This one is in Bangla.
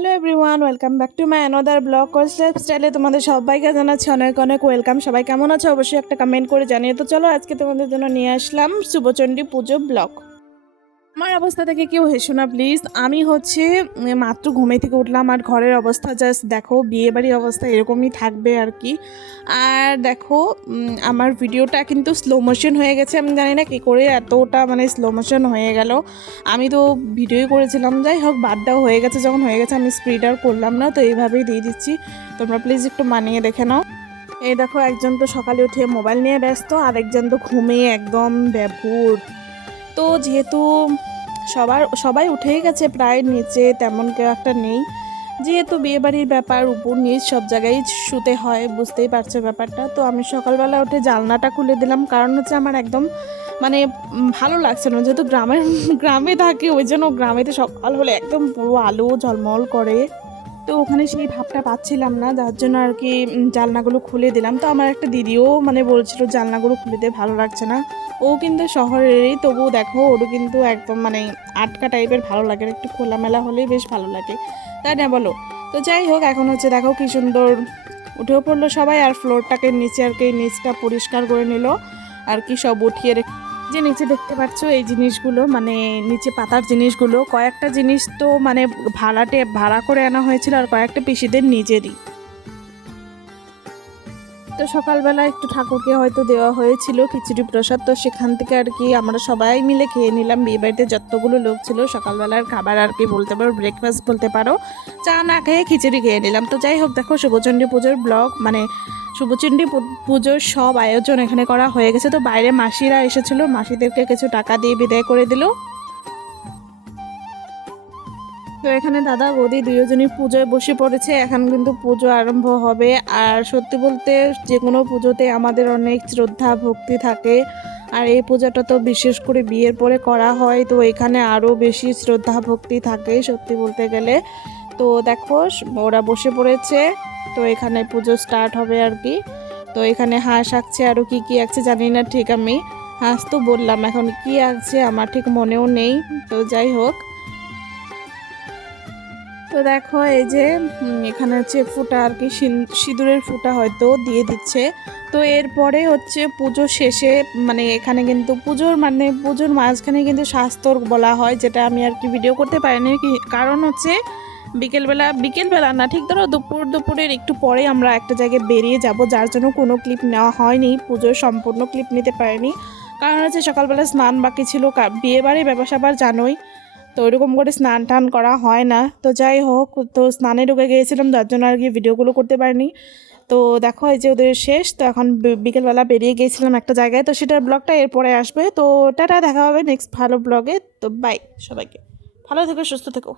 Hello everyone, welcome back to my another blog course লাইফস্টাইলে তোমাদের সবাইকে জানাচ্ছি অনেক অনেক ওয়েলকাম। সবাই কেমন আছো অবশ্যই একটা কমেন্ট করে জানিয়ে। তো চলো আজকে তোমাদের জন্য নিয়ে আসলাম শুভচণ্ডী পুজো ব্লগ। আমার অবস্থা থেকে কেউ হেসো না প্লিজ। আমি মাত্র ঘুমে থেকে উঠলাম আর ঘরের অবস্থা জাস্ট দেখো, বিয়েবাড়ির অবস্থা এরকমই থাকবে আর কি। আর দেখো আমার ভিডিওটা কিন্তু স্লো মোশন হয়ে গেছে। আমি জানি না কী করে এতটা স্লো মোশন হয়ে গেল। আমি তো ভিডিওই করেছিলাম, যাই হোক বাদ দাও, হয়ে গেছে যখন হয়ে গেছে আমি স্পিড আর করলাম না, তো এইভাবেই দিয়ে দিচ্ছি। তোমরা প্লিজ একটু মানিয়ে দেখে নাও। এই দেখো, একজন তো সকালে উঠে মোবাইল নিয়ে ব্যস্ত, আর একজন তো ঘুমিয়ে একদম ব্যাভুর। তো যেহেতু সবাই উঠেই গেছে প্রায়, নিচে তেমন কেউ একটা নেই। যেহেতু বিয়েবাড়ির ব্যাপার, উপর নিচ সব জায়গায় শুতে হয়, বুঝতেই পারছো ব্যাপারটা। তো আমি সকালবেলা উঠে জানলাটা খুলে দিলাম, কারণ আমার একদম ভালো লাগছে না, যেহেতু গ্রামে থাকি, ওই জন্য গ্রামেতে সকাল হলে একদম পুরো আলো ঝলমল করে। তো ওখানে সেই ভাবটা পাচ্ছিলাম না, যার জন্য আর কি জানলাগুলো খুলে দিলাম। তো আমার একটা দিদিও বলছিল জানলাগুলো খুলে দিয়ে ভালো লাগছে না। ও কিন্তু শহরেরই, তবুও দেখো ওরও কিন্তু একদম আটকা টাইপের ভালো লাগে, একটু খোলামেলা হলেই বেশ ভালো লাগে, তাই না বলো? তো যাই হোক, এখন দেখো কি সুন্দর উঠেও পড়লো সবাই, আর ফ্লোরটাকে নিচে আর কি নিচটা পরিষ্কার করে নিল আর কি, সব উঠিয়ে যে নিচে দেখতে পাচ্ছ এই জিনিসগুলো, নিচে পাতার জিনিসগুলো, কয়েকটা জিনিস তো ভাড়া করে আনা হয়েছিল, আর কয়েকটা পিসিদের নিজেরই। তো সকালবেলা একটু ঠাকুরকে হয়তো দেওয়া হয়েছিল খিচুড়ি প্রসাদ, তো সেখান থেকে আর কি আমরা সবাই মিলে খেয়ে নিলাম। বিয়েবাড়িতে যতগুলো লোক ছিল সকালবেলার খাবার আর কি বলতে পারো, ব্রেকফাস্ট বলতে পারো, চা না খেয়ে খিচুড়ি খেয়ে নিলাম। তো যাই হোক, দেখো শুভচণ্ডী পুজোর ব্লগ শুভচণ্ডী পুজোর সব আয়োজন এখানে করা হয়ে গেছে। তো বাইরে মাসিরা এসেছিল, মাসিদেরকে কিছু টাকা দিয়ে বিদায় করে দিল। তো এখানে দাদা বৌদি দুজনই পুজোয় বসে পড়েছে, এখন কিন্তু পুজো আরম্ভ হবে। আর সত্যি বলতে যে কোনো পুজোতে আমাদের অনেক শ্রদ্ধা ভক্তি থাকে, আর এই পূজাটা তো বিশেষ করে বিয়ের পরে করা হয়, তো এখানে আরও বেশি শ্রদ্ধা ভক্তি থাকে সত্যি বলতে গেলে। তো দেখো ওরা বসে পড়েছে, তো এখানে পুজো স্টার্ট হবে আর কি। তো এখানে হাঁস আঁকছে, আরও কি কি আঁকছে জানি না ঠিক, আমি হাঁস তো বললাম, এখন কি আঁকছে আমার ঠিক মনেও নেই। তো যাই হোক, তো দেখো এই যে এখানে ফুটা আর কি, সিঁদুরের ফুটা হয়তো দিয়ে দিচ্ছে। তো এরপরে পুজো শেষে এখানে কিন্তু পুজোর মাঝখানে কিন্তু শাস্তর বলা হয়, যেটা আমি আর কি ভিডিও করতে পারিনি, কারণ বিকেলবেলা না, ঠিক ধরো দুপুরের একটু পরে আমরা একটা জায়গায় বেরিয়ে যাব, যার জন্য কোনো ক্লিপ নেওয়া হয়নি, পুজোর সম্পূর্ণ ক্লিপ নিতে পারিনি। কারণ সকালবেলা স্নান বাকি ছিল, বিয়েবাড়ির ব্যাপার স্যাপার জানোই, তো ওইরকম করে স্নান টান করা হয় না। তো যাই হোক, তো স্নানে ঢুকে গিয়েছিলাম, যার জন্য আর কি ভিডিওগুলো করতে পারিনি। তো দেখো এই যে ওদের শেষ, তো এখন বিকেলবেলা বেরিয়ে গিয়েছিলাম একটা জায়গায়, তো সেটার ব্লগটা এরপরে আসবে। তো টাটা, দেখা হবে নেক্সট ভালো ব্লগে। তো বাই সবাইকে, ভালো থেকো, সুস্থ থেকো।